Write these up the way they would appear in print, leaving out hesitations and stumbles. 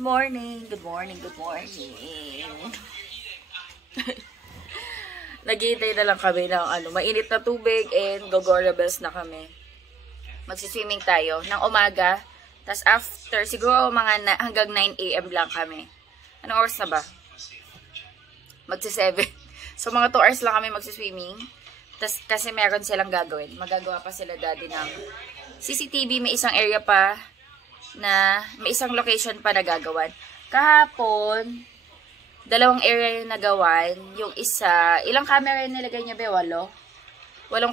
Good morning! Good morning! Good morning! Naghihintay na lang kami ng mainit na tubig and Gogora Bells na kami. Magsiswimming tayo ng umaga. Tapos after, siguro hanggang 9 AM lang kami. Anong oras na ba? Magsi-7. So mga 2 hours lang kami magsiswimming. Tapos kasi meron silang gagawin. Magagawa pa sila daddy ng CCTV. May isang area pa na may isang location pa na gagawan. Kahapon, 2 area yung nagawan. Yung isa, ilang camera yung nilagay niya ba? 8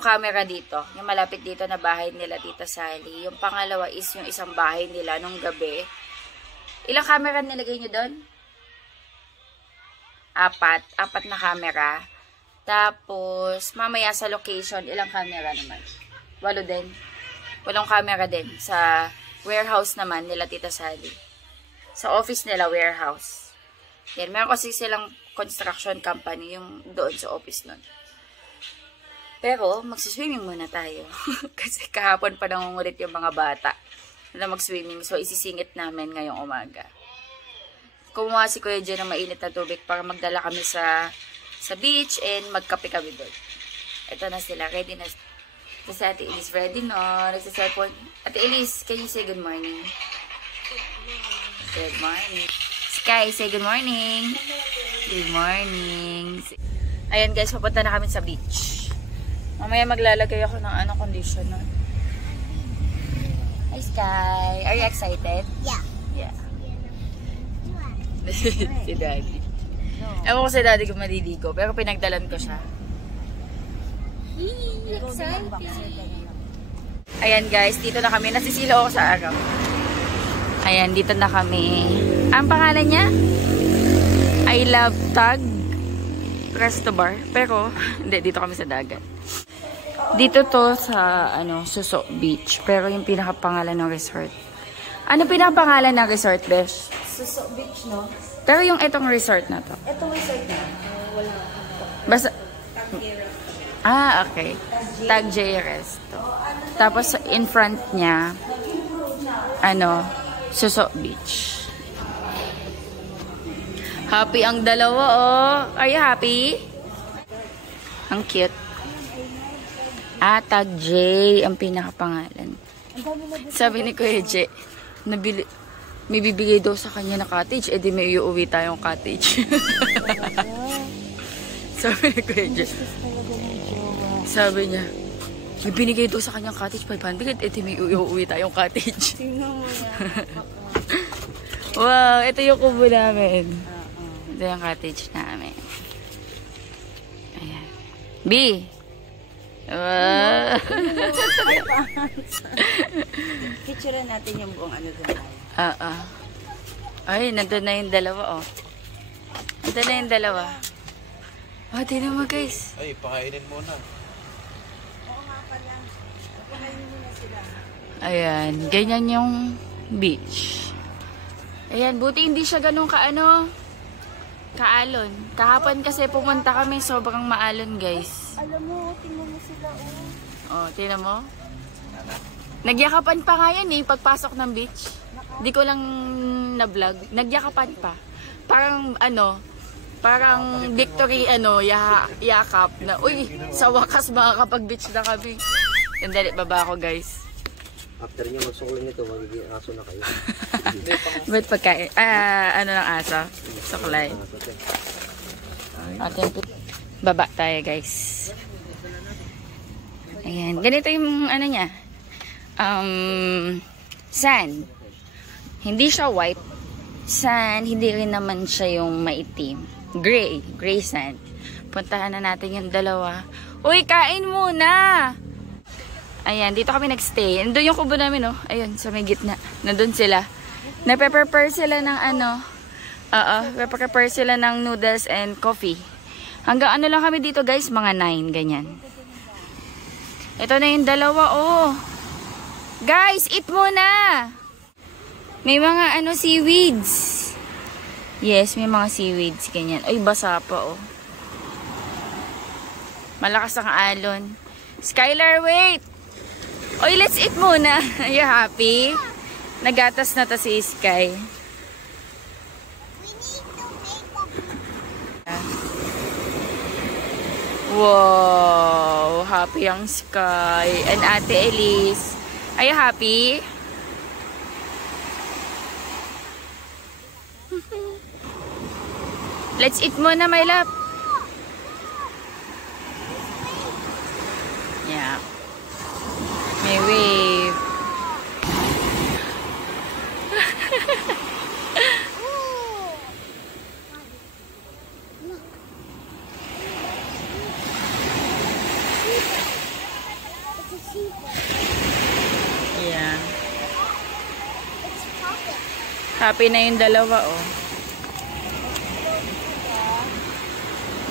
camera dito. Yung malapit dito na bahay nila Tita Sally. Yung pangalawa is yung isang bahay nila nung gabi. Ilang camera nilagay niyo doon? 4 na camera. Tapos, mamaya sa location, ilang camera naman? 8 din. 8 camera din. Sa warehouse naman nila Tita Sally. Sa office nila, warehouse. Yan, meron kasi silang construction company yung doon sa office nun. Pero, magsiswimming muna tayo. Kasi kahapon pa nangungulit yung mga bata na mag-swimming. So, isisingit namin ngayong umaga. Kumuha si Kuya Jen ng mainit na tubig para magdala kami sa beach and magkape kami doon. Ito na sila. Ready na. Kasi Ate Elise ready no. Nagsiselfon. Ate Elise, can you say good morning? Good morning. Sky, say good morning. Good morning. Ayan guys, papunta na kami sa beach. Mamaya maglalagay ako ng conditioner. Hi Sky. Are you excited? Yeah. Yeah. Si Daddy. Ewan ko si Daddy kung maliligo, pero pinagdalan ko siya. Excited. Ayan guys, dito na kami. Nasisilo ako sa araw. Ayan, dito na kami. Ang pangalan niya? I Love Tag Resto Bar. Pero, hindi, dito kami sa dagat. Dito to sa, Suso Beach. Pero yung pinakapangalan ng resort. Ano pinakapangalan ng resort, Besh? Suso Beach, no? Pero yung itong resort na to. Itong resort na? Wala. Basta... okay. Tag J Resto. Tapos, in front niya, Suso Beach. Happy ang dalawa, oh. Are you happy? Ang cute. Tag J ang pinakapangalan. Sabi ni Kuya J, may bibigay daw sa kanya na cottage, di may iuwi tayong cottage. Sabi ni Kuya J. Sabi niya, may binigay daw sa kanyang cottage, 500, di may iuwi tayong cottage. Wow, ito yung kubo namin. Ito yung cottage namin. Ayan. B! Wow! Picture natin yung buong doon. Ay, nandun na yung dalawa, oh. Nandun na yung dalawa. Tignan mo, guys. Ay, pakainin muna. Oo nga pala. Pakainin muna sila. Ayan, ganyan yung beach. Ayan, buti hindi siya ganun kaalon. Kahapon kasi pumunta kami, sobrang maalon, guys. Alam mo, tingnan mo sila, oh. Tingnan mo. Nagyakapan pa nga yan, pagpasok ng beach. Di ko lang na-vlog. Nagyakapan pa. Parang victory, yakap na, uy, sa wakas makakapag-beach na kami. Sandali, baba ako, guys. After nyo magsuklan nito, magiging aso na kayo. Ba't pagkain? Ng aso? Suklay. Baba tayo, guys. Ayan. Ganito yung, niya. Sand. Hindi siya white. Sand. Hindi rin naman siya yung maitim. Gray. Gray sand. Puntahan na natin yung dalawa. Uy, kain muna! Ayan, dito kami nagstay. Nandun yung kubo namin, oh. Ayun, sa may gitna. Nandun sila. Nape-prepare sila ng prepare sila ng noodles and coffee. Hanggang lang kami dito, guys. Mga 9, ganyan. Ito na yung dalawa, oh. Guys, eat muna! May mga, seaweeds. Yes, may mga seaweeds, ganyan. Ay, basa pa, oh. Malakas ang alon. Skylar, wait! Oy, let's eat muna. Are you happy? Nagatas na to si Sky. Wow! Happy ang Sky. And Ate Elise. Are you happy? Let's eat muna, my love. Yeah. May wave. Yeah. Happy na yung dalawa, oh.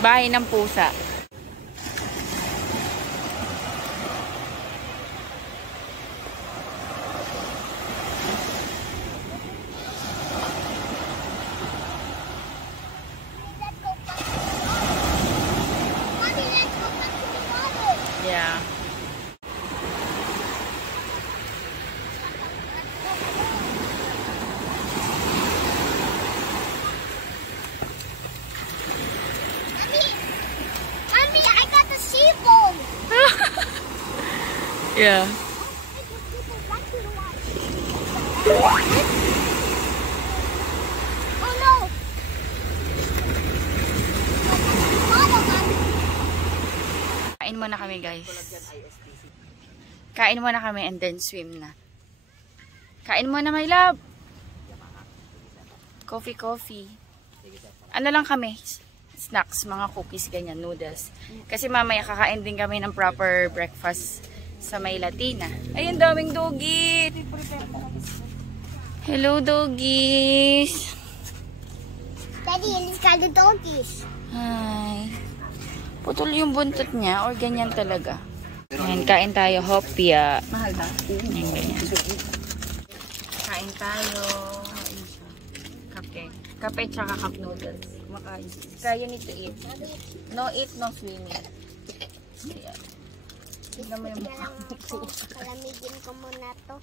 Bahay ng pusa. Yeah. Mommy, I got the seafoam. Yeah. Oh no. Kain muna kami, guys. Kain muna kami and then swim na. Kain muna, my love. Coffee. Ano lang kami? Snacks, mga cookies, ganyan, noodles. Kasi mamaya kakain din kami ng proper breakfast sa may Latina. Ayun, daming doggy. Hello, doggies. Daddy, it's got the donkeys. Hi. Putol yung buntot niya or ganyan talaga. Ayan, kain tayo, hopia. Mahal ba? Ayan, ganyan. Kain tayo. Kape. Kape tsaka cup noodles. Kumakain. Kaya you need to eat. No eat, no swimming. Ayan. Tignan mo yung mukha mo. Palamigin ko muna to.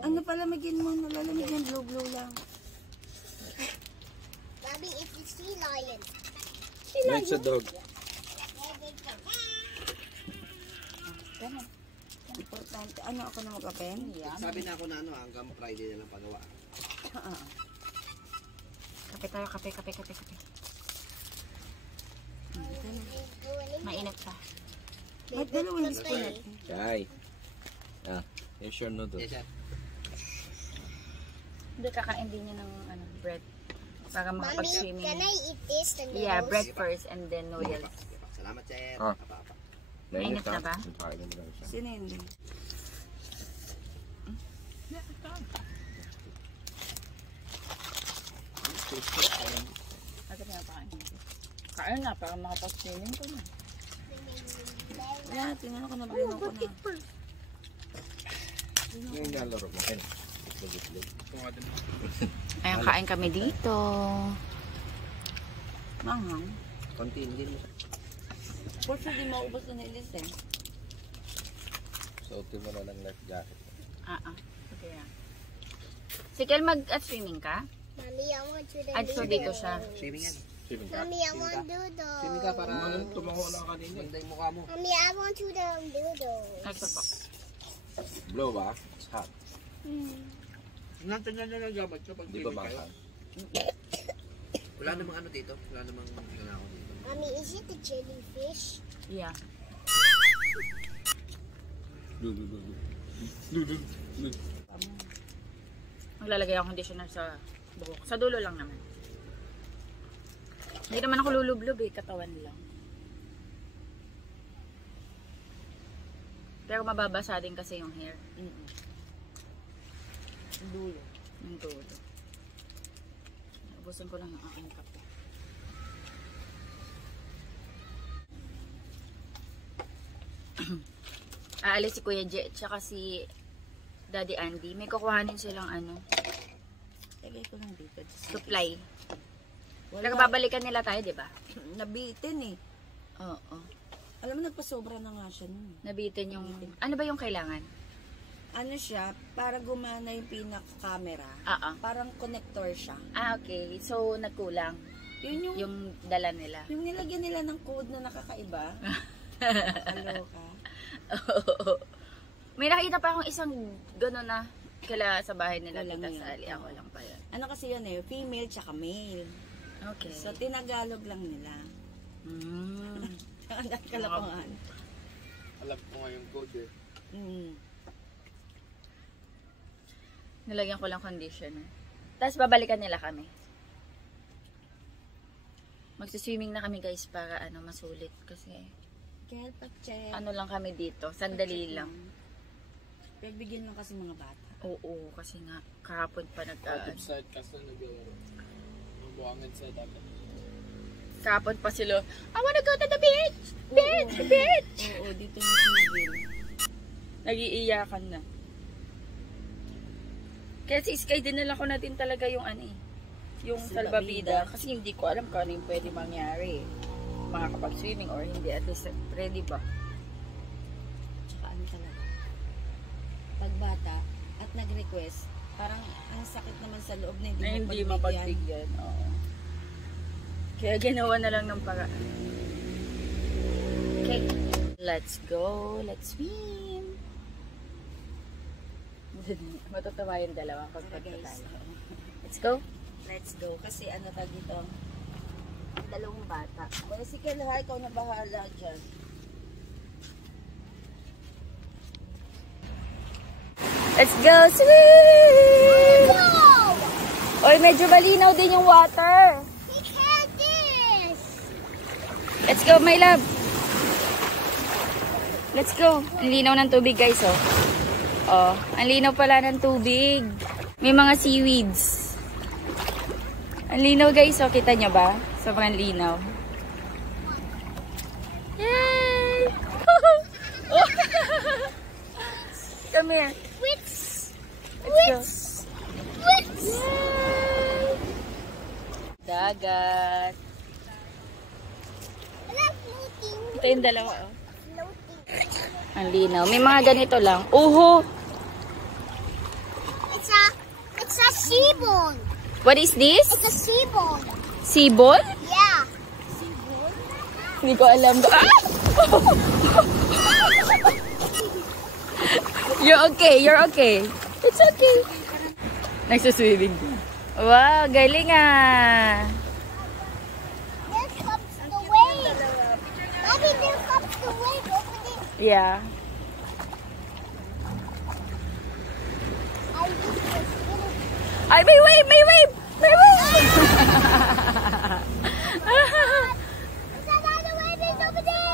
Ano palamigin mo? Nalalamigin, blue lang. Mommy, it's a sea lion. It's a dog. Importante. Ano ako na mag-open? Sabi na ako na hanggang Friday na lang pagawa. Kape tayo, kape. Mainit pa. Ba't dalawang spoon natin? Chai. Yeah. Here's your noodles. Yes, sir. Hindi, kakain din niya ng bread. Para Mommy, makapag-swimming. can I eat this? The noodles? Yeah, bread first and then noodles. Salamat, sir. Ah. Mainit na ba? Sino hindi? Kain na, para makapag-swimming ko na. Yeah, tinanong ko na, bilang ko na. Yung nalaro mo. Ayan, kain kami dito. Manghang. Konti, hindi mo. Kasi di maubos na nilis eh. Suotin mo na ng life jacket. Okay yan. Sikil, mag-swimming ka? Mommy, I want to do So dito siya. Swimming yan. Swimming ka? Mommy, I want doodles. Swimming ka para Tumango na kanina. maganda yung mukha mo. Mommy, I want to do doodles. Ito po. Blow ba? It's hot. Nantan na gamit ka pag Di ba baka? Wala namang ano dito. Wala namang ginagawa dito. Mommy, is it the jellyfish? Yeah. Maglalagay ako conditioner sa buhok. Sa dulo lang naman. Hindi naman ako lulublob eh. Katawan lang. Pero mababasa din kasi yung hair. Yung dulo. Yung dulo. Ubusin ko lang yung aking kape. Aalis si Kuya Jet tsaka si Daddy Andy. May kukuhanin silang Lagay ko lang dito. supply. Wala. Pero babalikan nila tayo, di ba? Nabitin eh. Oo. Alam mo, nagpasobra na nga siya nun. Nabitin yung... Ano ba yung kailangan? Ano siya, para gumana yung pinaka-camera. Oo. Parang connector siya. Okay. So, nagkulang. Yung dala nila. Yung nilagyan nila ng code na nakakaiba. Kaloka. May nakita pa akong isang gano'n na kala sa bahay nila Walang Tita yun. Sally. Ako lang pa yan. Ano kasi yun eh, female tsaka male. Okay. So, tinagalog lang nila. Ang kalokohan. Alam ko nga yung code eh. Nilagyan ko lang condition. Tapos babalikan nila kami. Magsiswimming na kami guys para masulit kasi Kaya pa-check. ano lang kami dito, sandali lang. Pagbigyan lang kasi mga bata. Oo, kasi nga kahapon pa Side kasi nag-buwangan sa dagat. kahapon pa sila, I wanna go to the beach! Beach! Beach! Oo, dito yung civil. Nag-iiyakan na. Kaya si Sky, dinala ko na din talaga yung yung salbabida. Kasi hindi ko alam kung ano yung pwede mangyari. Makakapag-swimming or hindi. At least, ready ba? Tsaka ano talaga. Pag bata at nag-request, parang ang sakit naman sa loob na Na hindi mapagbigyan. mapagbigyan. Oo. Kaya ginawa na lang ng paraan. Okay. Let's go. Let's swim. Matatawa yung dalawa pag Tara, guys. tayo. Let's go. Let's go. Kasi ano tag dito, ang dalawang bata. Bicycle ha, ikaw na bahala dyan. Let's go swim! Oy, medyo malinaw din yung water. Let's go, my love. Let's go. Ang linaw ng tubig, guys, oh. Oh, ang linaw pala ng tubig. May mga seaweeds. Ang linaw, guys, oh. Kita nyo ba? Sobrang linaw. Yay! Oh. Come here. Let's go. Yay! Dagat. Ito yung dalawa, oh. Ang linaw. May mga ganito lang. Uho! It's a seaball. What is this? It's a seaball. Sibol? Yeah. Hindi ko alam. Ah! You're okay. You're okay. It's okay. Nagsuswimming din. Wow, galing ah. There comes the wave. Mommy, there comes the wave over there. Yeah. I just was little. Ay, may wave! May wave! May wave! There's another wave is over there.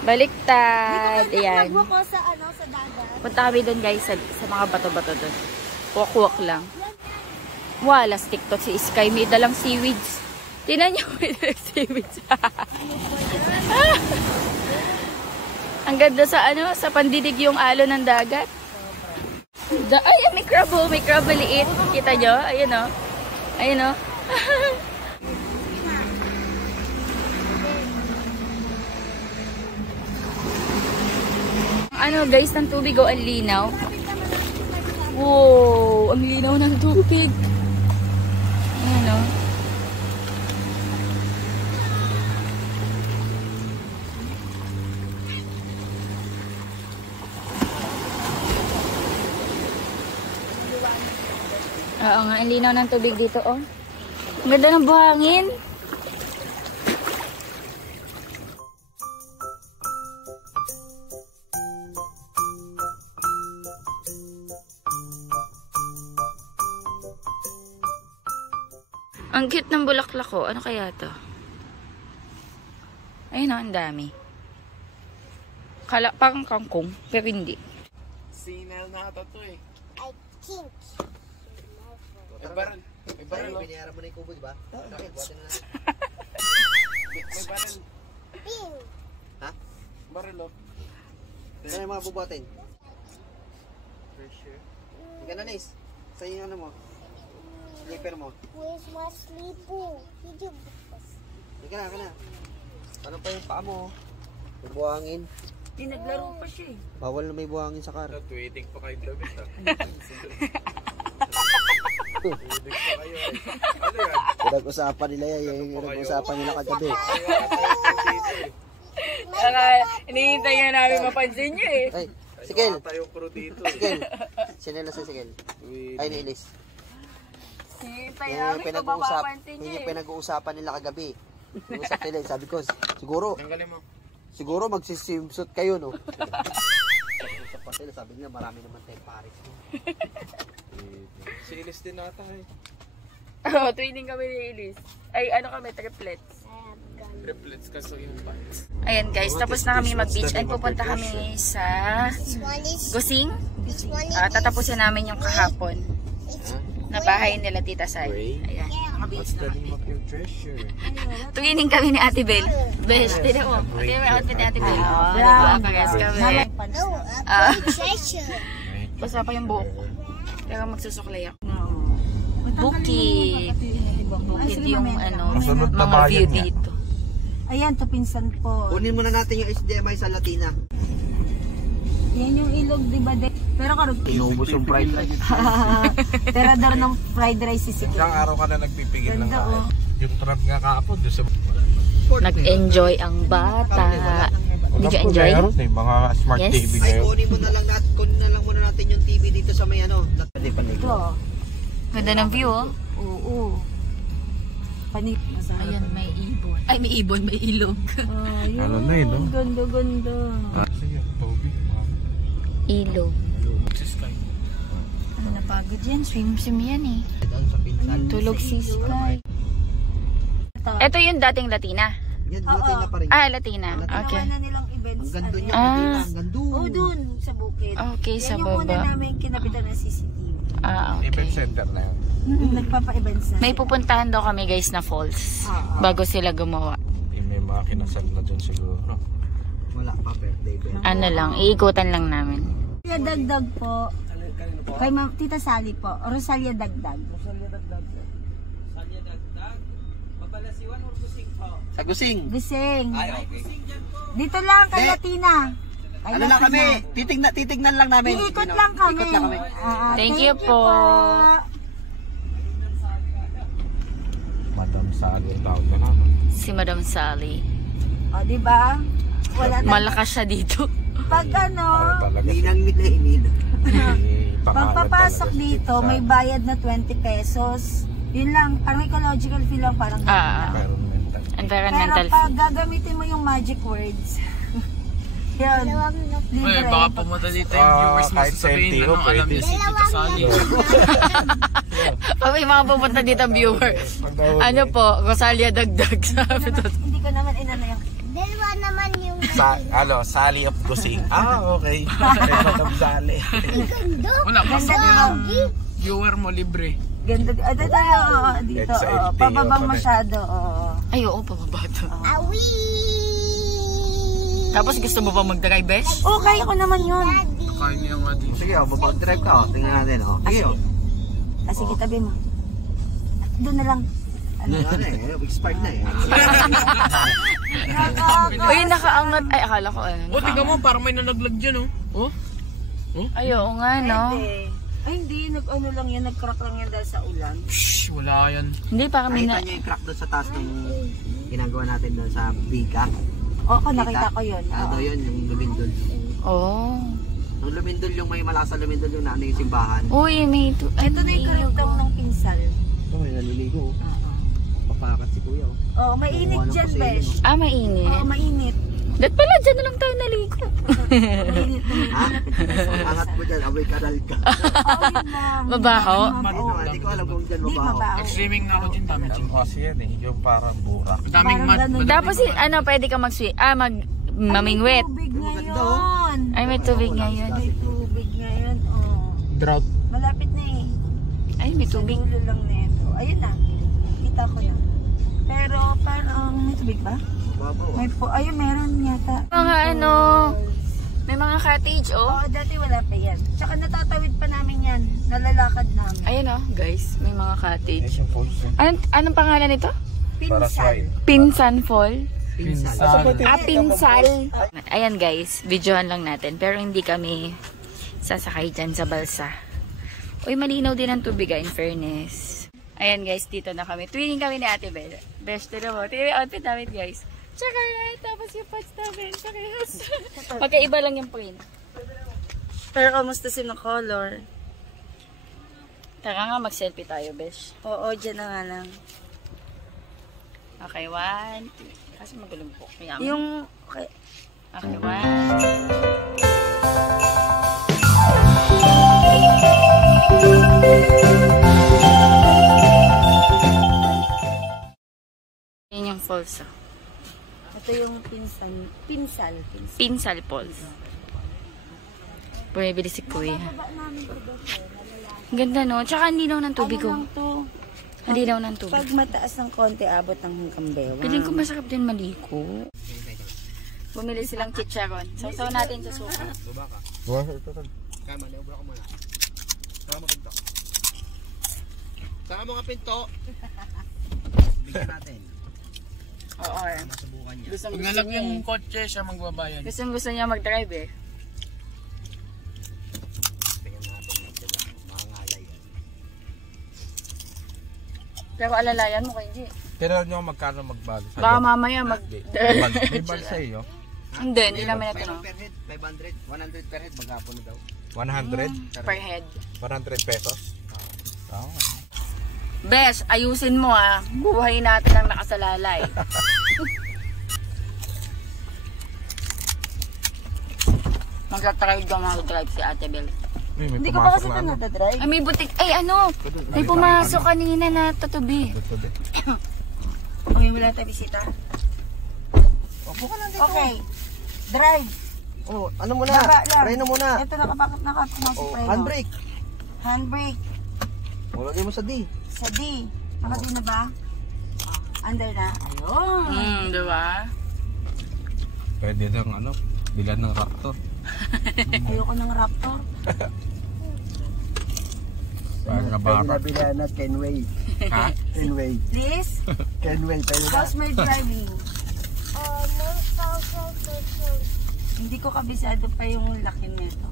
Baliktad. Ayan. Nagwa ko sa dagat. Punta kami doon guys sa mga bato-bato doon. Walk-walk lang. Walas TikTok si Sky. May dalang seaweeds. Tingnan niyo, may dalang seaweeds. Ang ganda sa sa pandidig yung alo ng dagat. Ay, may crab oh. May crab maliit. Kita nyo? Ayan oh. Ayan oh. Ano guys, ng tubig o ang linaw. Wow, ang linaw ng tubig. ang linaw ng tubig dito, oh. Ang ganda ng buhangin. Ang cute ng bulaklak ko. Ano kaya to? Ayun, oh, ang dami. Parang kangkong, pero hindi. Sinel na ata to eh. I think. May baril. May baril, oh. Binayaran mo na yung kubo, di ba? Okay, buhatin na natin. May baril. Pink. Ha? Baril, oh. Saan yung mga bubuhatin? Hindi ka na, Nis. Saan yung ano mo? Slipper mo. Where's my sleeper? Did you Hindi ka na. Ano pa yung paa mo? May buhangin. Naglaro pa siya eh. Bawal na may buhangin sa car. Tweeting pa kayo damit, ha? Tweeting pa kayo, eh. Ano yan? Pinag-usapan nila yan. Yung pinag-usapan nila kagabi. Hinihintay nga namin mapansin nyo eh. Ay, Sikil. Tayong crew dito, eh. Sikil. Sinela si Sikil. Ay, niilis. Hinihintay Yung namin kung mapapansin nyo eh. pinag-uusapan nila kagabi. Usap nila, sabi ko, siguro magsiswimsuit kayo, no? Usap pa sila, sabi nila, marami naman tayong pares. Si Ilis din nata, eh. Oo, twinning kami ni Elise. Ay, ano kami, triplets. Triplets kaso yung pants. Ayan guys, tapos na kami mag-beach and pupunta kami sa This one is. Gusing. This one is. Tatapusin namin yung kahapon na bahay nila Tita Sally. Ayan. What's the name of your treasure? Twinning kami ni Ate Bel. Besh, tinan mo. Ito yung outfit ni Ate Bel. Oh, nagpapakagas kami. No, a big treasure. Basta pa yung buhok ko. Pero magsusuklay ako. Bukid. Bukid yung ano, mga view dito. Ayan, to pinsan po. Kunin muna natin yung HDMI sa Latina. Yan yung ilog, di ba? Pero karog. Inubos yung fried rice. Terador ng fried rice si Sikil. Ilang araw ka na nagpipigil ng Ganda, kain. oh. Yung trap nga kahapon, doon sa... Nag-enjoy ang bata. Did you enjoy? Mga smart Yes. TV Ay, kunin na lang muna natin yung TV dito sa may ano. Ito. Ganda ng view, oh. Oo. Panit. Ayan, may ibon. Ay, may ibon, may ilog. Ayun. Ano na yun, no? Ganda, ganda. Sige, Toby. Ilog. Sky. Ano, napagod yan? Swim yan eh. Sa pinsan. Tulog si Sky. Ito. Ito yung dating Latina. Yan, Latina pa rin. Latina. Ginawa Okay. na nilang events. Ang ganda niya, Ah. Latina. Ang ganda. Oh, dun sa bukid. Okay, sa Yan yung una baba. namin kinapitan ng CCTV. Event Okay. center na yun. Nagpapa-events na May sila. pupuntahan daw kami guys na falls. Bago sila gumawa. May mga kinasal na dyan siguro. Wala pa, birthday. Ano lang, iikutan lang namin. Rosalia Dagdag po. Kay Ma'am Tita Sally po. Rosalia Dagdag. Sa Gusing. Gising. Ay, okay. Dito lang kay Eh, Latina. Kay Ano lang kami, titignan lang namin. Iikot lang kami. Ikot lang kami. Thank you po. Madam Sally ang tawag na naman. Si Madam Sally. O, di ba? Wala na. Malakas siya dito. Pag ano, Talaga Ninang Milenid. pagpapasok dito, may bayad na 20 pesos. Yun lang, parang ecological feel lang, parang environmental. Pero Environmental pag fee. gagamitin mo yung magic words, yun, libre. pumunta dito yung viewers mo kahit sasabihin, sentio, ano, alam niyo si Tita Sally. Pag may mga pupunta dito viewer. Ano po, Rosalia Dagdag. Sabi to. Hindi ko naman inano yung Dalawa naman yung. Sally of Gusing. Okay. Madam Sally. Ganda. Wala, basta Lagi. viewer mo libre. ganda. Ito tayo, dito. It's a LTO Pababang pa rin. masyado. Oo. Ay, oo, pamabato. Awi. Tapos gusto mo pa mag-drive, besh? Oh, kaya ko naman yun. Kaya niya nga dito. Sige, mapag-drive ka. Tingnan natin. Sige, Sige, tabi mo. Doon na lang. Ano expired na eh. Uy, nakaangat. Ay, akala ko ano. Oh, tingnan mo, parang may nalaglag dyan, oh. Ay, oo nga, no? Ay, hindi. Nag-ano lang yan. Nag-crack lang yan dahil sa ulan. Shhh, wala yan. Hindi pa kami Nakita na... niyo yung crack doon sa taas ng ginagawa natin doon sa Bika. Oo, nakita ko yun. Ano daw yun, yung lubin doon. Oo. Nung lumindol yung may malasa lumindol yung naano yung simbahan. Uy, may ito. Ito na yung karagtang ng pinsal. Ito, may naliligo. Papakat si kuya. Oo, mainit Kuha ng dyan, pasilyo, besh. no? Ah, mainit. Oo, mainit. Dat pala, dyan na lang tayo naligo. Mainit na Ha? Angat mo dyan, amoy kanal ka. Mabaho? Hindi ko alam kung dyan Hindi mabaho. mabaho. Nag-swimming na ako dyan, dami Ang kasi yan eh, yung parang burak. Madaming mud. Parang ganun. Tapos, pwede ka mag-swim. Mamingwit. Tubig Maganda, ngayon. Ay, may tubig ngayon. May tubig ngayon, oh. Drought. Malapit na eh. Ay, may Sa tubig. dulo lang nito. Ayun na. Kita ko na. Pero parang may tubig ba? Babaw. May po. Ayun, meron yata. Mga may mga cottage, oh. Oo, dati wala pa yan. Tsaka natatawid pa namin yan. Nalalakad namin. Ayan, oh, guys. May mga cottage. Yung falls eh. Anong pangalan nito? Para Pinsal. swine. Pinsan Fall. Pinsal. Pinsal. Ayan, guys. Videohan lang natin. Pero hindi kami sasakay dyan sa balsa. Uy, malinaw din ang tubig, in fairness. Ayan, guys. Dito na kami. Twinning kami ni Ate Bella. Best na mo. Tingnan yung outfit namin, guys. Tsaka, tapos yung pants namin. Tsaka, magkaiba lang yung print. Pero kamusta sino color? Tara nga, mag-selfie tayo, besh. Oo, dyan na nga lang. Okay, 1, 2. Kasi magulong po. Kaya Yung... Okay. Okay, 1. Yan yung falls. Oh. Ito yung pinsal. Pinsal Falls. Bumibili si Kuya. Baba namin ito doon. Ang ganda, no? Tsaka hindi daw ng tubig, Ano oh. lang to? Hindi daw ng tubig. Pag mataas ng konti, abot ng hanggang bewang. Piling ko masarap din maliko. Bumili silang chicharon. Sausaw natin sa suka. Kama, neubra ko muna. Saka mo pinto. Saka mo nga pinto. Bigyan natin. Oo, eh. Masubukan niya. Gustong Pag gusto nalag niya, yung eh. kotse, siya magbabayan. Gustong gusto niya mag-drive, eh. Tingnan natin na sila. Mga ngalay yan. Pero alalayan mo kay G. Pero alam nyo kung magkano magbago sa Baka mamaya mag... May bal sa iyo. Hindi, hindi namin ito, no? Per head, 500. 100 per head, maghapon na daw. 100? Per head. 100 pesos? Oo. Bes, ayusin mo, ah. Buhay natin ang nakasalalay. Mag-drive daw, mag-drive si Ate Bel. Hindi ko pa kasi ito nadadrive. Ay, may butik. Ay, ano? May pumasok kanina na tutubi. Okay, wala tayo bisita. Opo ka lang dito. Okay. Drive. Oh, ano muna? Baba lang. Try na muna. Ito nakapumasok Oh, tayo. handbrake. Handbrake. Lagay mo sa D. Sa D. Nakadi na ba? Under na. Ayun. Diba? Pwede ng ano, bilan ng Raptor. Ayoko ng Raptor. Parang nabarak. Nabilan na Kenway. Ha? Kenway. Please. Kenway tayo na. How's my driving? No, so. Hindi ko kabisado pa yung laki nito.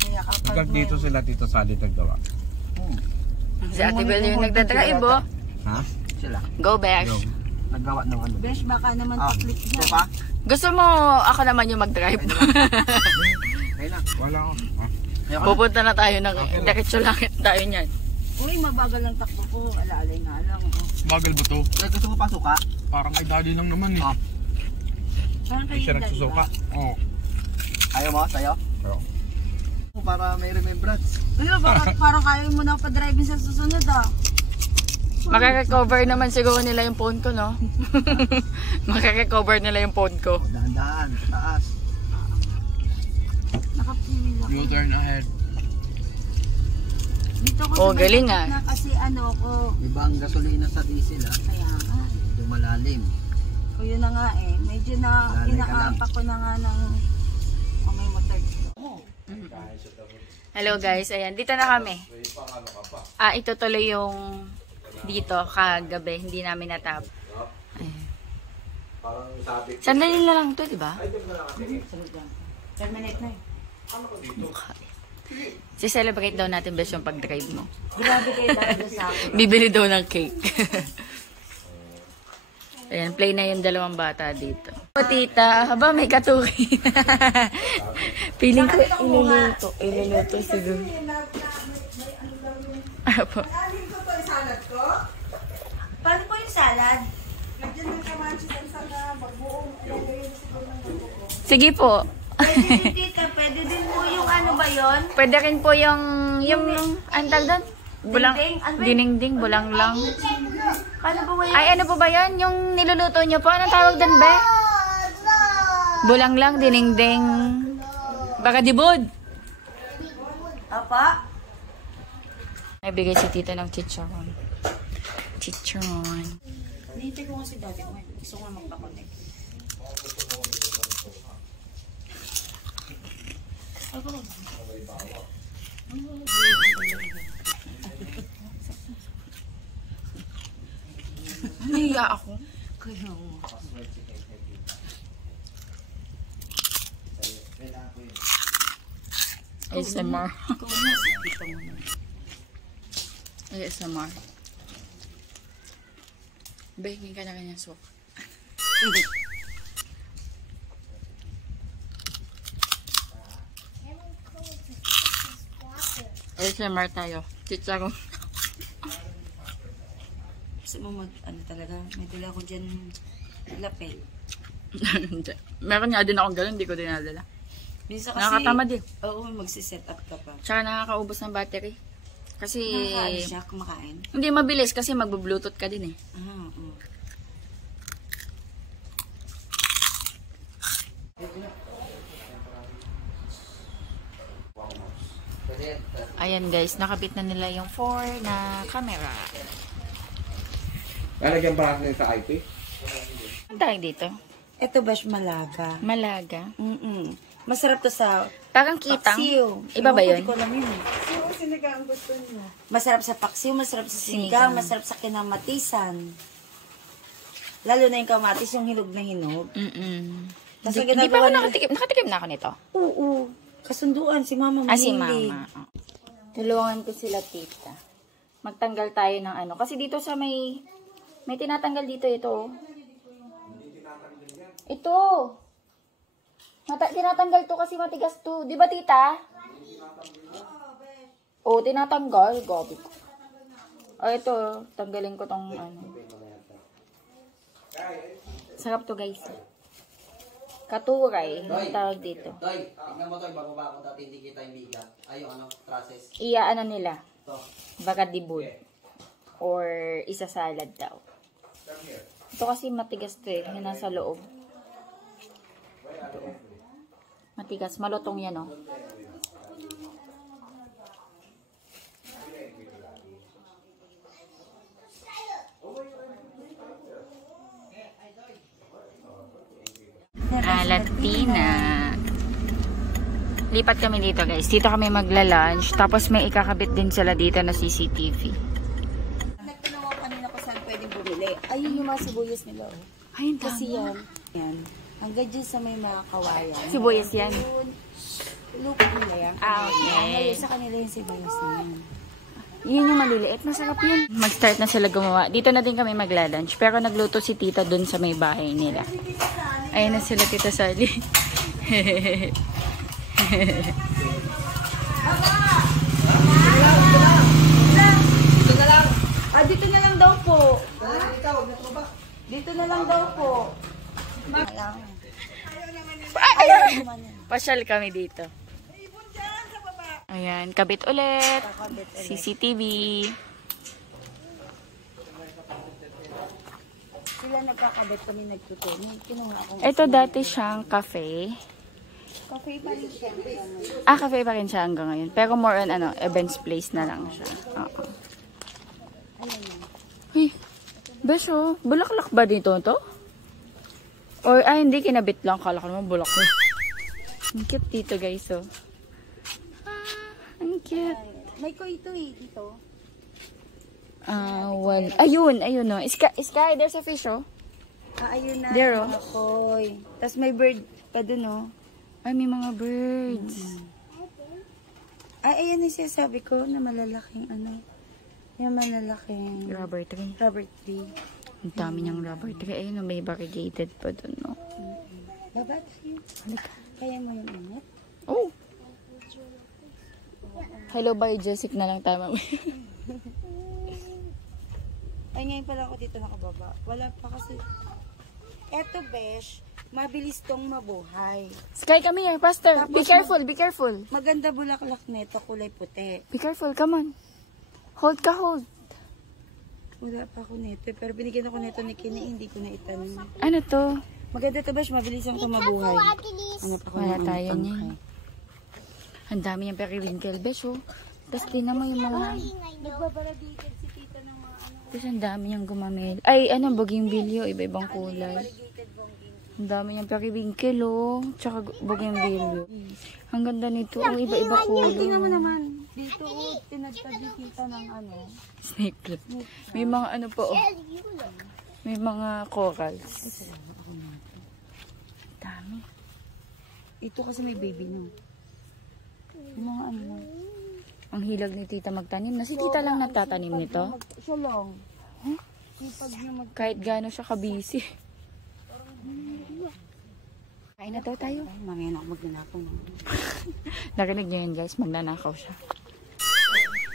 Kaya kapag Hanggang dito sila Tito Sally naggawa. Si Ate Bel yung nagdadrive, oh. Ha? Sila. Go, Besh. Yung Naggawa ng ano. Besh, baka naman Ah, pa-click ito niya. pa? Gusto mo, ako naman yung mag-drive. Ayun na. wala ko. Ah. Pupunta na tayo ng diretso lang tayo niyan. Uy, mabagal ang takbo ko. Alaalay nga lang. Oh. Bagal ba to? Gusto mo pa suka? Parang kay daddy lang naman eh. Ah. Parang Hindi siya nagsusuka. Oo. Ayaw mo? Sa'yo? Oo. Para may remembrance. Ano, bakit parang kaya mo na pa-driving sa susunod ah? Makaka-cover naman siguro nila yung phone ko, no? Makaka-cover nila yung phone ko. Dahan-dahan, sa taas. Nakapili ako. U-turn ahead. Dito ko Oh, sa galing, may ah. na kasi ano ko. Ibang gasolina sa diesel ha. Kaya nga. Medyo malalim. O yun na nga eh. Medyo na Lalay ka inaampa ko na nga ng may motor. Hello guys, ayan, dito na kami. Itutuloy yung dito kagabi, hindi namin natap. Ayan. Sandali na lang to, di ba? Terminate na eh. Si-celebrate daw natin best yung pag-drive mo. Grabe kayo dahil sa akin. Bibili daw ng cake. Ayan, play na yung dalawang bata dito. O, tita, haba may katuki. Feeling ko iluluto. Iluluto siguro. Apo. Paano po yung salad? Sige po. Pwede din tita, pwede din po yung ano ba yon? Pwede rin po yung antag doon? Bulang, Dingding? Ano ba yun? dinengding, bulang lang. Paano po ba yun? Ay, ano po ba yan? Yung niluluto nyo po? Anong tawag doon, be? Bulang lang, dinengding. Baka dibod. Apa? Nagbigay si tita ng chicharon. Chicharon. Nihintay ko kasi dati. Gusto ko nga magpakonek. Nahiya ako. ASMR. ASMR. Baking ka na kanyang soup. ASMR tayo. Chicharon. Gusto mo ano talaga, may dala ko dyan lapel. Meron nga din akong gano'n, hindi ko dinadala. Minsan kasi, Nakakatamad eh. oo, magsiset up ka pa. Tsaka nakakaubos ng battery. Kasi, Nakakaano siya, kumakain. hindi mabilis kasi magbo-bluetooth ka din eh. Ah, oo. Ayan guys, nakabit na nila yung 4 na camera. Lalagyan pa natin sa IP? Ang tawag dito? Ito bash malaga. Malaga. Masarap to sa Parang kitang. paksiw. Iba ba yun? Hindi ko alam yun. Sinigang gusto niya. Masarap sa paksiw, masarap sa sinigang, masarap sa kinamatisan. Lalo na yung kamatis, yung hinog na hinog. Tas ang Hindi pa ginagawa ako nila- nakatikim. Nakatikim na ako nito. Oo. Kasunduan, si mama Ah, si mahilig. mama. Tulungan ko sila tita. Magtanggal tayo ng ano. Kasi dito sa may tinatanggal dito ito. Ito. Tinatanggal to kasi matigas to. Di ba tita? Oo, tinatanggal. Gabi ko. Ito. Tanggalin ko tong ano. Sarap to guys. Katuray. Ang tawag dito. Toy, tingnan mo Toy, bababa ako dati hindi kita yung bigat. Ay, yung ano, trusses. Ano nila. Ito. Baka dibud. Or isasalad daw. Ito kasi matigas to eh. Yung nasa loob. Ito. Matigas. Malutong yan oh. Latina. Lipat kami dito guys. Dito kami magla-lunch. Tapos may ikakabit din sila dito na CCTV. Nagtanong ako kanina kung saan pwedeng bumili. Ayun yung mga sibuyas nila. Oh. Ayun, Kasi yan. Hanggang dyan sa may mga kawayan. sibuyas yan. Lupa nila yan. Okay. Ngayon sa kanila yung sibuyas na yan. Yun yung maliliit. Masarap yun. Mag-start na sila gumawa. Dito na din kami magla-lunch. Pero nagluto si tita dun sa may bahay nila. Ayun na sila, Tita Sally. Dito na lang daw po. Dito na lang daw po. Pasyal kami dito. Ayan, kabit ulit. CCTV. Sila nagkakabit kami nagtutunin. Kinuha akong Ito dati siyang cafe. coffee pa rin siya. Cafe pa rin siya hanggang ngayon. Pero more on events place na lang siya. Oo. Hey, beso, bulaklak ba dito to? Or, hindi, kinabit lang. Kala ko naman bulaklak. Ang cute dito, guys, oh. Ang cute. May ko ito eh, dito. Ayun, no. Sky, there's a fish, oh. Ayun na. There, oh. Akoy. Tapos may bird pa dun, oh. Ay, may mga birds. Ayan yung sinasabi ko na malalaking ano. Yung malalaking Rubber tree. rubber tree. Ang dami niyang rubber tree. Ayun, may variegated pa dun, no? Babat, kaya mo yung init? Oh! Hello, bye, Jessic na lang tama. Ay, ngayon pala ako dito nakababa. Wala pa kasi. Eto, besh, mabilis tong mabuhay. Sky, come here, Pastor. Tapos Be careful, be careful. Maganda bulaklak nito, kulay puti. Be careful, come on. Hold ka, hold. Wala pa ako nito, pero binigyan ako nito ni Kini, hindi ko na itanim. Ano to? Maganda to, besh, mabilis ang tumabuhay. Ano pa ko Wala ng tayo tangkay. niyan. Ang dami niyang periwinkle, besh, oh. Tapos tingnan mo yung mga... Nagbabaradited si tita ng mga ano. Tapos ang dami niyang gumamil. Ay, ano, bougainvillea, iba-ibang kulay. Ang dami niyang periwinkle, oh. Tsaka bougainvillea. Ang ganda nito, oh, iba-iba kulay. Tingnan mo naman. Dito, pinagtabi kita ng ano. Snake plant. May mga ano pa, oh. May mga corals. Dami. Ito kasi may baby no. Yung mga ano. Ang hilag ni tita magtanim. Na si tita lang nagtatanim nito. Siya lang. Sipag niya mag... Kahit gaano siya kabisi. Kain na daw tayo. Ay, mamaya na ako magnanakaw na. Narinig niyo yun, guys. Magnanakaw siya.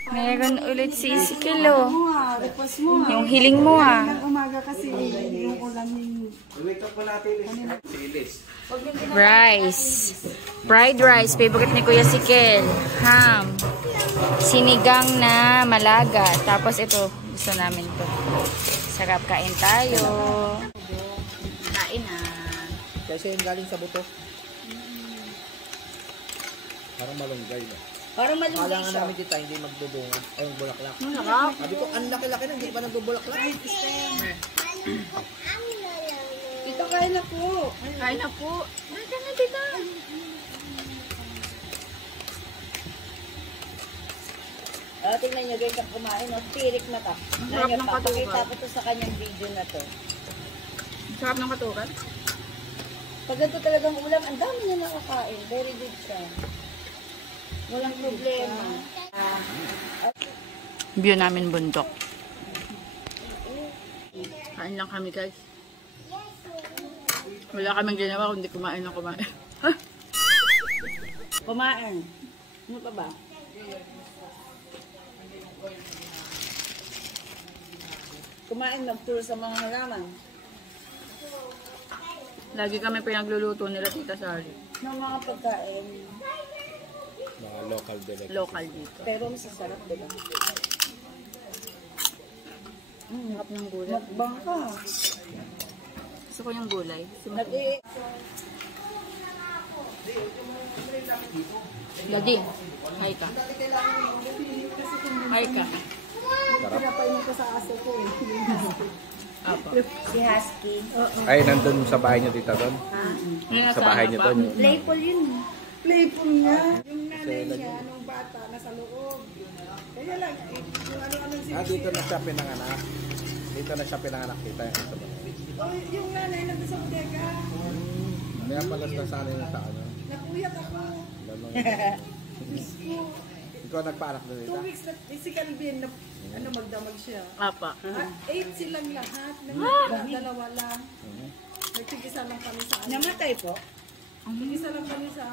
Meron ulit si Isikilo. Request mo ha. Yung hiling mo, ah. Umaga kasi yung ulan yung... Rice. Fried rice. Favorite ni Kuya Sikel. Ham. Sinigang na malaga. Tapos ito. Gusto namin to. Sarap, kain tayo. Kain na. Kasi yung galing sa buto. Parang malunggay na. Parang Kala malunggay nga siya. namin dito, hindi magbubunga. Ay, yung bulaklak. Sarap. Sabi ko, ang laki-laki na, hindi pa nagbubulaklak. Ito kain na po. Kain na po. Nandiyan na dito. Tingnan nyo guys, ang kumain, no? Tirik na ka. sarap ng katukan. Pakita ko to sa kanyang video na to. Sarap ng katukan. Pag ganito talagang ulam, ang dami niya nakakain. Very good siya. Walang problema. View namin bundok. Kain lang kami, guys. Wala kaming ginawa kundi kumain ng kumain. Kumain. Ano pa ba? Kumain, nagturo sa mga halaman. Lagi kami pinagluluto nila Tita Sally. Ng mga pagkain. Mga local direct. Local dito. Pero masasarap, diba? Sarap ng gulay. Makbang ka. Gusto ko yung gulay. Nag-i... Daddy, hi ka. Hi ka. Pinapainom ko sa aso ko eh. Apo. Si Husky. Ay, nandun sa bahay niyo dito doon? Sa bahay niyo doon. Playful yun. Playful nga. Dito na siya pinanganak. Dito na siya pinanganak kita. Yung nanay nandun sa bodega. Kaya pala nasanay na sa ano. Napuyat ako. Ikaw nagpaanak na 2 dito? weeks na si Calvin na magdamag siya. Apa. 8 silang lahat. Dalawa lang. Nagtigisa lang kami sa ano. Namatay po. Nagtigisa lang kami sa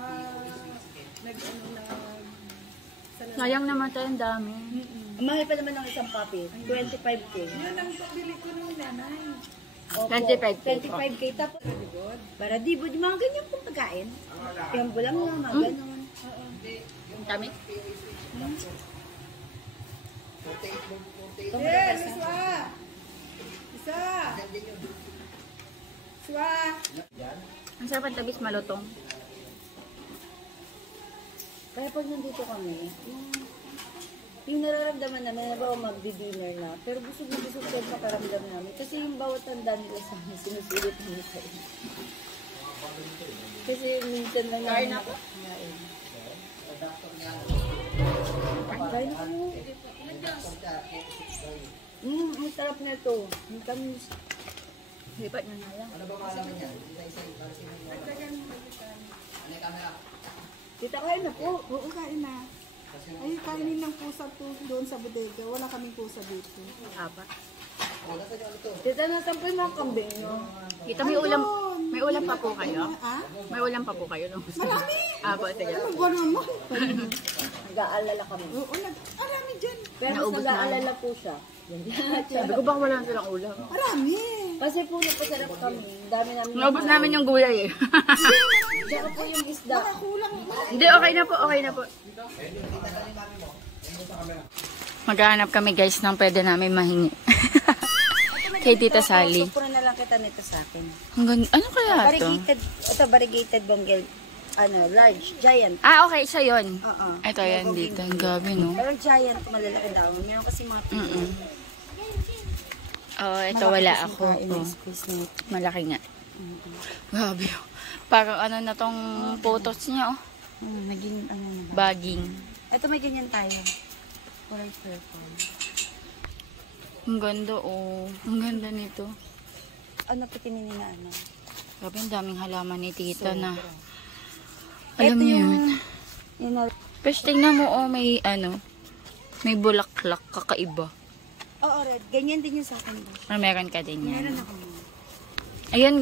Sayang naman tayo, ang dami. Mahal pa naman ng isang puppy. 25K. Yun ang pabili ko ng nanay. Opo, 25K. 25K. Tapos, para di ba, mga ganyan pong pagkain. Yung bulang nga, mga ganon. Kami? Yes, Iswa! Isa! Iswa! Ang sarap ang tabis malutong. Kaya pag nandito kami, yung nararamdaman namin na ba magdi-dinner na, pero busog na busog kayo pakaramdam namin. Kasi yung bawat tanda nila sa amin, sinusulit namin sa inyo. Kasi minsan lang namin nakakain. Kain na kami. Ang sarap na ito. Ang tamis. Lipat nyo na lang. Tita, kain na po. Oo, kain na. Ay, kainin ng pusa to doon sa bodega. Wala kaming pusa dito. Apa. Tita, nasan po yung mga kambing nyo? Dito may ulam pa po kayo? May ulam pa po kayo? Marami! Po, sige. Ano ba naman? Nag-aalala kami. Oo, marami dyan. Pero mas nag-aalala po siya. Sabi ko baka wala silang ulam. Marami. Kasi po napasarap kami. Dami namin. Naubos namin yung gulay eh. Tsaka po yung isda. Hindi, okay na po, okay na po. Maghahanap kami guys ng pwede namin mahingi. Kay Tita Sally. Puro na lang kita nito sa akin. Ano kaya to? Variegated, ito variegated bonggel. Large, giant. Okay, siya yun. Oo. Ito yan dito. Ang gabi, no? Pero giant, malalaki daw. Meron kasi mga pili. Ito wala ako. Malaki nga. Grabe. Parang ano na tong photos niya, oh. Naging ano na ba? Bagging. Ito may ganyan tayo. Orange purple. Ang ganda, oh. Ang ganda nito. Ano pitinin na ano? Grabe, ang daming halaman ni Tita na. Alam niyo yun. Pero tingnan mo, oh, may ano, may bulaklak, kakaiba. Oo, red. Ganyan din yung sa akin. Meron ka din yan. Meron ako. Ayun,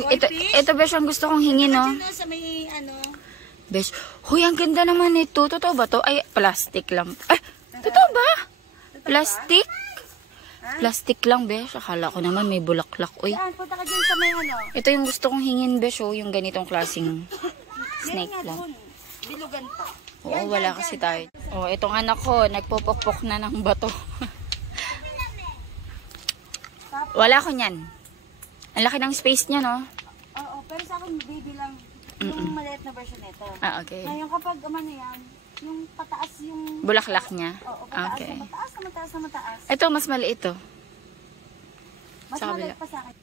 ito besh, ang gusto kong hingin, no? Ano sa may ano? Besh, huy, ang ganda naman ito. Totoo ba to? Ay, plastic lang. Ay, totoo ba? Plastic? Plastic lang, besh. Akala ko naman may bulaklak. Uy, Saan? Punta ka dyan sa may ano? ito yung gusto kong hingin, besh, oh, yung ganitong klaseng snake Meron nga lang. doon. Bilugan pa. Oo, wala kasi tayo. Oh, itong anak ko, nagpupukpok na ng bato. Wala ko niyan. Ang laki ng space niya, no? Oo, pero sa akin baby lang. Yung maliit na version nito. Okay. Ngayon kapag ano yan, yung pataas yung... Bulaklak niya? Oo, pataas Okay. na mataas na mataas na mataas. Ito, mas maliit to. Mas sa maliit kabila. pa sa akin.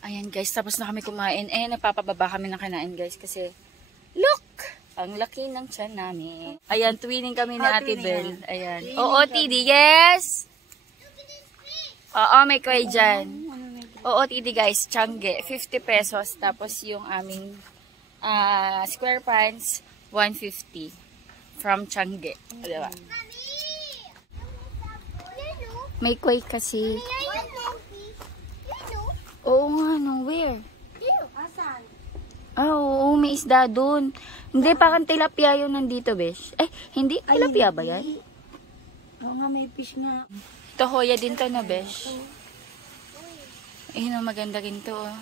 Ayan guys, tapos na kami kumain. Napapababa kami ng kinain guys kasi look! Ang laki ng tiyan namin. Ayan, twinning kami ni Ate Bel. Ayan. Oo, TD, yes! Oo, may kway dyan. Oo, TD guys, Tiangge, 50 pesos. Tapos yung aming square pants, 150 from Tiangge. Diba? May kway kasi. Oo nga, no, where? Asan? Oo, may isda dun. Hindi, parang tilapia yun nandito, besh. Hindi? Tilapia ba yan? Oo nga, may fish nga. Ito, hoya din to na, besh. Ayun, maganda rin to, oh.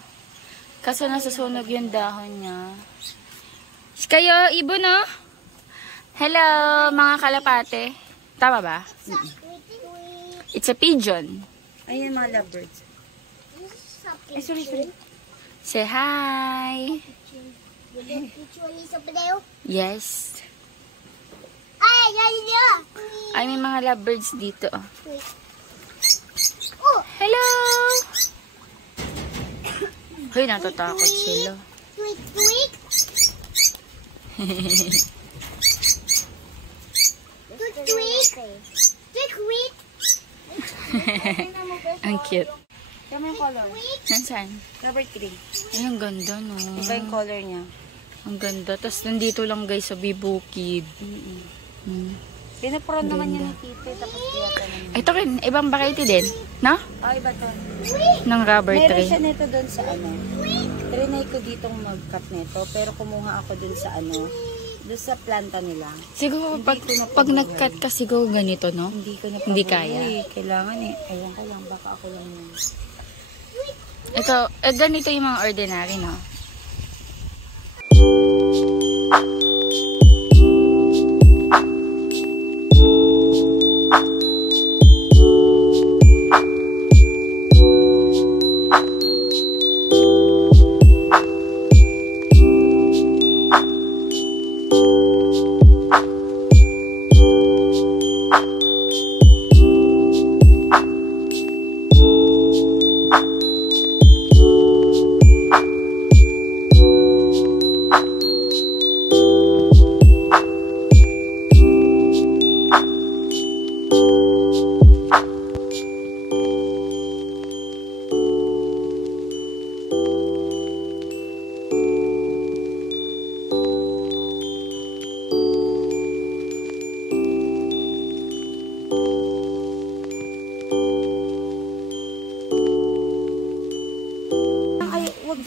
Kaso nasusunog yung dahon niya. Kayo, ibon, no? Hello, mga kalapate. Tama ba? It's a pigeon. Ayan mga lovebirds. Ay, sorry. Say hi. Yes. Ay, may mga lovebirds dito. Oh. Hello! Hoy, natatakot sila. Ang cute. Kaya yung color. Nasaan? Rubber tree. Ay, ang ganda, no? Iba yung color niya. Ang ganda. Tapos nandito lang guys sa Bibukid. Pinupuron naman yun ni Tito. Tapos tiyata naman. Ito rin, ibang variety din. No? Oh, iba to. Ng rubber Meron tree. siya nito doon sa ano. Trinay ko ditong mag-cut nito. Pero kumuha ako doon sa ano. Doon sa planta nila. Siguro Hindi pag, ko na pag nag-cut ka siguro ganito, no? Hindi ko na Hindi pabuhay. kaya. Kailangan eh. Ewan ko lang. Baka ako lang yun. Ito, ganito yung mga ordinary, no?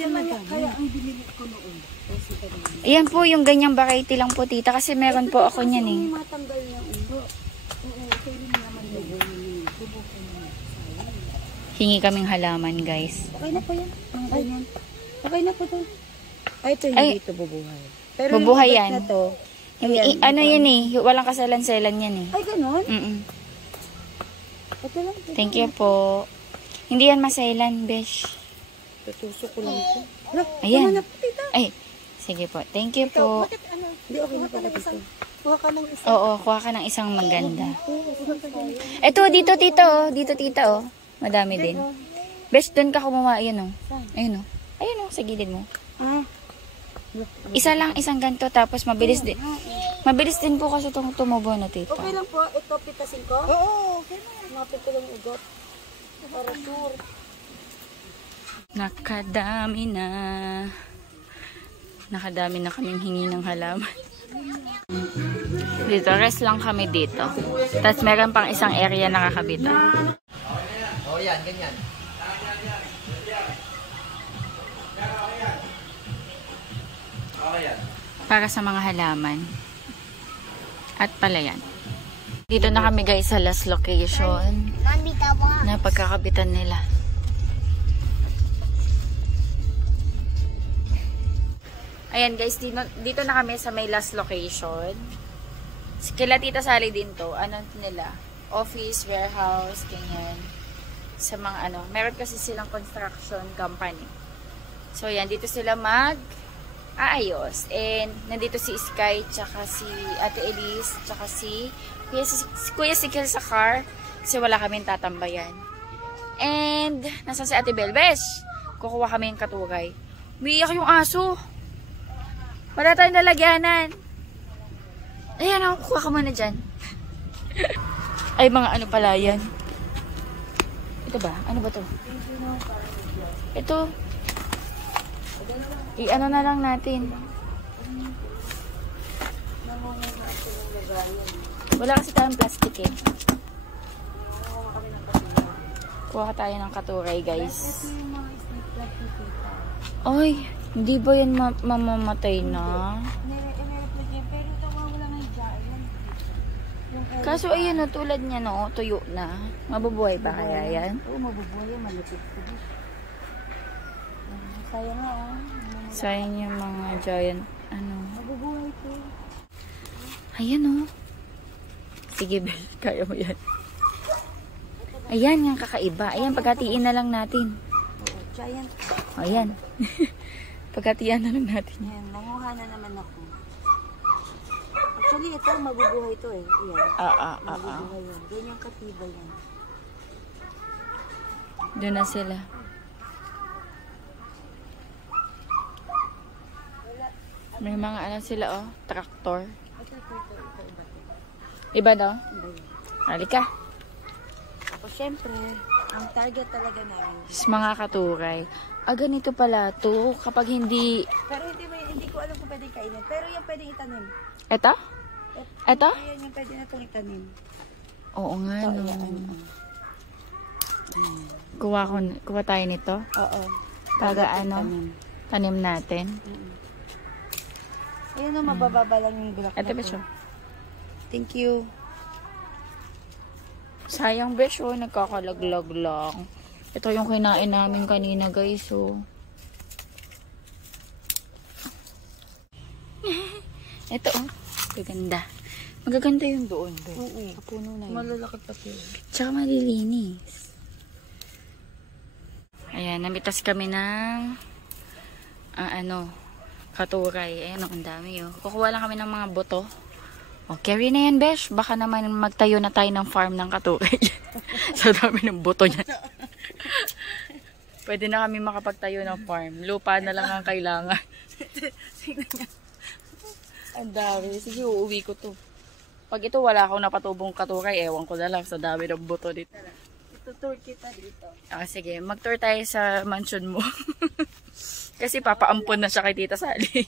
Kaya ang binili ko noon. Ayan po, yung ganyang variety lang po, tita. Kasi meron po ako niyan eh. Matanggal niya ulo. Oo, kaya rin naman yun. Hingi kaming halaman, guys. Okay na po yan. Mga ganyan. Okay na po to. Ay, ito Ay. hindi ito bubuhay. Pero Bubuhay yung yan. ugat na to, Ano yan eh, walang kasalan-selan yan eh. ay, ganun? Mm-mm. Ito lang. Thank you po. Hindi yan masailan, besh. Tutusok ko lang ito. Look, Ayan. na po, tita. Ay, sige po. Thank you po. Hindi, okay na pala dito. Kuha ka ng isa. Oo, kuha ka ng isang maganda. Eto, dito, tito. Oh. Dito, tita, oh. Madami din. Besh, doon ka kumuha. Ayun, oh. Ayun, oh. Ayun, oh. Sa gilid mo. Ah, Isa lang, isang ganito. Tapos, mabilis din. Mabilis din po kasi itong tumubo na, tita. okay lang po. Ito, pitasin ko. Oo, okay na. Napit ko lang yung ugat. Para sure. Nakadami na. Nakadami na kaming hingi ng halaman. Dito, rest lang kami dito. Tapos meron pang isang area na kakabitan. Oh, yan, ganyan. Para sa mga halaman. At palayan. Dito na kami guys sa last location Mami, tawa. na pagkakabitan nila. Ayan guys, dito na kami sa may last location. Kila Tita Sally din to. Ano nila? Office, warehouse, ganyan. Sa mga ano. Meron kasi silang construction company. So yan, dito sila aayos. And nandito si Sky, tsaka si Ate Elise, tsaka si Kuya Sikil sa car. Kasi wala kaming tatambayan. And nasa si Ate Belbes. Kukuha kami ng katugay. Umiiyak yung aso. Wala tayong lalagyanan. Ayan, kuha ka muna dyan. Ay, mga ano pala yan. Ito ba? Ano ba to? Ito. I-ano na lang natin. Wala kasi tayong plastic eh. Kuha tayo ng katuray, guys. Ay, hindi ba yan mamamatay na? Kaso ayan na, tulad niya no, tuyo na. Mabubuhay pa kaya yan? Oo, mabubuhay yan. Malupit ko. Sayang nga, oh. Sayang yung mga giant, ano. Mabubuhay ko. Ayan oh. Sige, Bel, kaya mo yan. Ayan, yung kakaiba. Ayan, paghatiin na lang natin. Oo, giant. Ayan. Paghatiin na lang natin. Yan, nanguha na naman ako. Actually, ito, mabubuhay to eh. Yan. Mabubuhay yan. Ganyan katiba yan. Doon na sila. May mga ano sila oh, traktor. Iba daw? Halika. Tapos syempre, ang target talaga namin. Mga katuray. Ganito pala to. Kapag hindi... Pero hindi ko alam kung pwedeng kainin. Pero yung pwedeng itanim. Eto? Eto? Ayan yung pwede na itong itanim. Oo nga Ito, no. ayan. Kuha tayo nito. Oo. Para ano, Tanim. tanim natin. Ayan o, mabababa lang yung bulak Ito na ba to. siya? Thank you. Sayang besh oh, nagkakalaglag lang. Ito yung kinain namin kanina guys oh. Ito oh, magaganda. Magaganda yung doon. Oo. Kapuno na yun. Malalaki pati. Tsaka malilinis. Ayan, namitas kami ng katuray. Ayan, ang dami oh. Kukuha lang kami ng mga buto. O, carry na yan, besh. Baka naman magtayo na tayo ng farm ng katuray. Sa dami ng buto niyan. Pwede na kami makapagtayo ng farm. Lupa na lang ang kailangan. Ang dami. Sige, uuwi ko to. Pag ito wala akong napatubong katuray, ewan ko na lang sa dami ng buto dito. Itutur kita dito. Sige, mag-tour tayo sa mansion mo. Kasi papaampon na siya kay Tita Sally.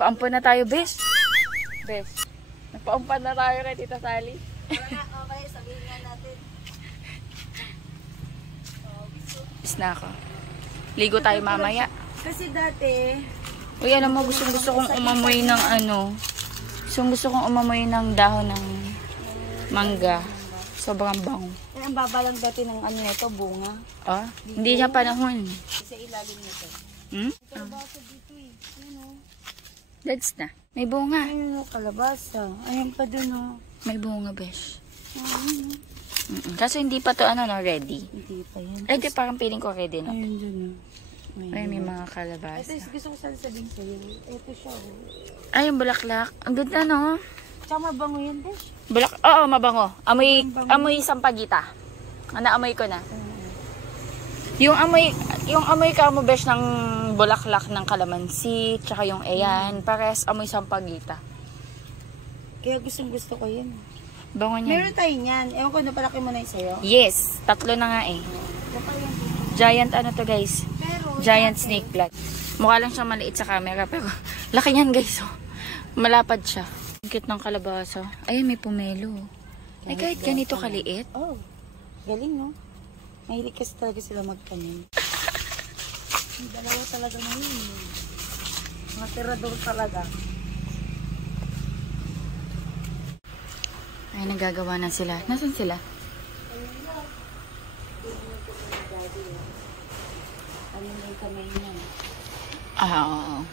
Paampon na tayo, besh. Besh. Nagpaampon na tayo kay Tita Sally. Okay, sabihin nga natin. Bis na ako. Ligo tayo mamaya. Kasi dati, Uy, alam mo, gusto kong umamoy ng ano. Gusto kong umamoy ng dahon ng mangga. Sobrang bango. ang baba lang dati ng ano nito, bunga. Ah, hindi niya panahon. Sa ilalim nito. Hmm? Kalabasa dito eh. Ayun o. That's na. May bunga. Ayun o, kalabasa. Ayun pa dun o. May bunga, besh. Ayun o. Kaso hindi pa to ano no, ready. Hindi pa yan. Ay, di parang feeling ko ready na. Ayun dun o. Ay, may mga Ito kalabasa. is gusto ko sana sabihin sa'yo. Ito siya o. Ay, yung bulaklak. Ang ganda, no? Tsaka mabango yan, Besh. Oo, mabango. Amoy sampagita. Naamoy ko na. Yung amoy ka mo, besh, ng bulaklak ng kalamansi, tsaka yung ayan, pares amoy sampagita. Kaya gusto ko yan. Bango niya. Meron tayo niyan. Ewan ko, napalaki mo na yung sa'yo. Yes, 3 na nga eh. Giant ano to, guys? Giant snake plant. Mukha lang siyang maliit sa camera, pero laki niyan, guys. Oh. Malapad siya. Ang cute ng kalabasa. Ayun, may pomelo. Ay, kahit ganito kaliit. Oh, galing no? Mahilig kasi talaga sila magtanim. Yung dalawa talaga na yun. Mga tirador talaga. Ay, nagagawa na sila. Nasaan sila? Ano na yung kamay niya? Ah, oo.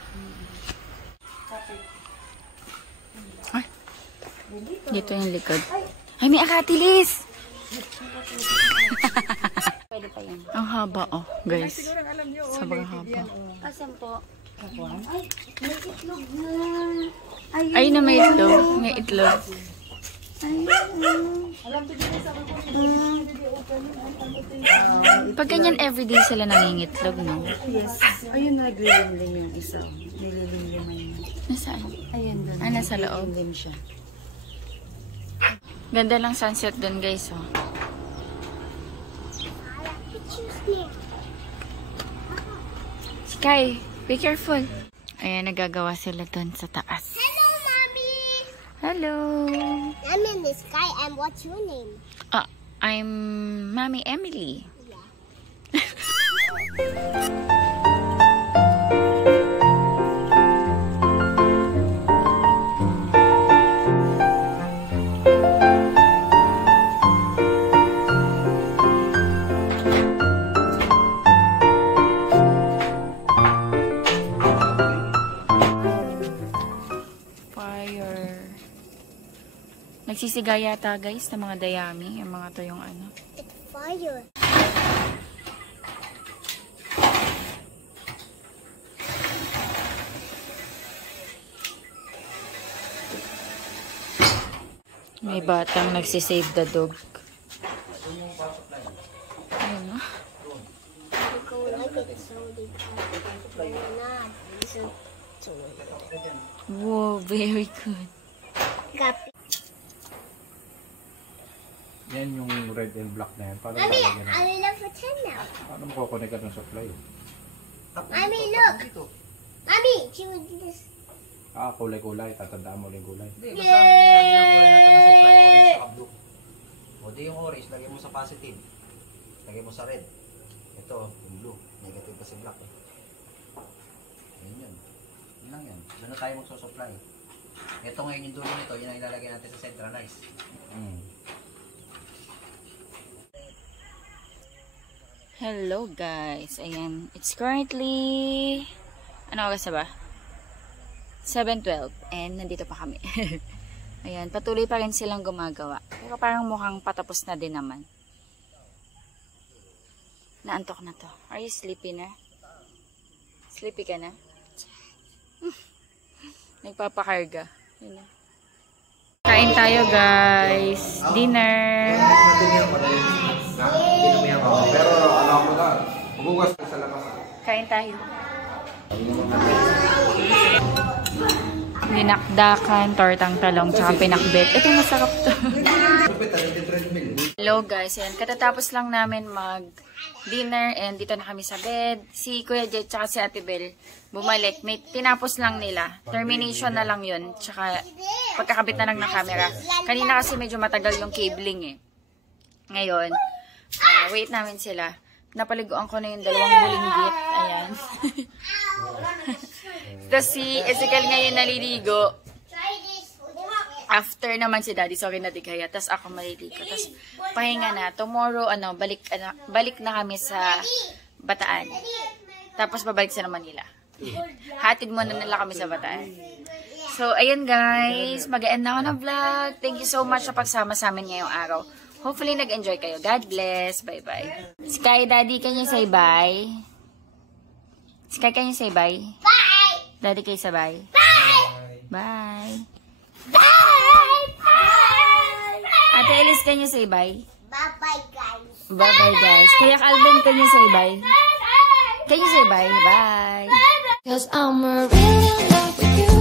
Ay, dito yung likod. Ay, may akatilis! Pwede pa yan. Ang haba, oh, guys. Sobrang haba. Asan po? Ay, may itlog na. Ay, na may itlog. May itlog. Pag ganyan, everyday sila nangingitlog, no? Yes. Ayun, naglilimlim yung isa. Nililimliman niya. Nasaan? Ayun doon. Ah, nasa loob. Nililimlim siya. Ganda lang sunset doon, guys, oh. Sky, be careful. Ayan, nagagawa sila doon sa taas. Hello, Mommy. Hello. I'm in the sky, and what's your name? I'm Mommy Emily. Fire. Nagsisiga yata, guys, ng mga dayami. Yung mga to yung ano. It's fire. May batang nagsisave the dog. Ayun, no? Go like it slowly. Not. Wow, very good. Got Yan yung red and black na yan. Paano Mommy, lalagyan I'm natin? in level 10 now. Paano mo kukonek ng supply? Mommy, look. Mommy, she would do this. Ah, kulay-kulay. Tatandaan mo lang yung kulay. Hindi, basta lagyan ang kulay natin ng supply, orange at blue. O di yung orange, lagyan mo sa positive. Lagyan mo sa red. Ito, yung blue. Negative kasi black eh. Yan yun. Yun lang yan. Doon na tayo magsusupply. Ito ngayon yung dulo nito, yun ang ilalagay natin sa centralized. Hello, guys. Ayan. It's currently... Ano oras na ba? 7:12. And nandito pa kami. Ayan. Patuloy pa rin silang gumagawa. Pero parang mukhang patapos na din naman. Naantok na to. Are you sleepy na? Sleepy ka na? Nagpapakarga. Yun na. Kain tayo, guys. Dinner. Pero ano mo na, hubugas ka sa labas. Kain tayo. Dinakdakan, tortang talong, tsaka pinakbet. Ito masarap to. Hello guys, yan. Katatapos lang namin mag-dinner and dito na kami sa bed. Si Kuya Jet tsaka si Ate Bel bumalik. May tinapos lang nila. Termination na lang yun. Tsaka pagkakabit na lang ng camera. Kanina kasi medyo matagal yung cabling eh. Ngayon, wait namin sila. Napaliguan ko na yung 2 bulinggit. Ayan. Tapos si Ezekiel ngayon naliligo. Try this. After naman si Daddy, sorry na digaya. Tapos ako maliligo. Tapos pahinga na. Tomorrow, balik na kami sa Bataan. Tapos babalik sa Manila. Hatid muna nila kami sa Bataan. So, ayun guys. Mag-end na ako ng vlog. Thank you so much sa pagsama sa amin ngayong araw. Hopefully, nag-enjoy kayo. God bless. Bye-bye. Sky, Daddy, can you say bye? Sky, can you say bye? Bye. Daddy, can you say bye? Bye. Bye. Bye. Bye. Ate Elise, can you say bye? Bye-bye, guys. Bye-bye, guys. Kaya Calvin, can you say bye? Can you say bye? Bye. 'Cause I'm really in love with you.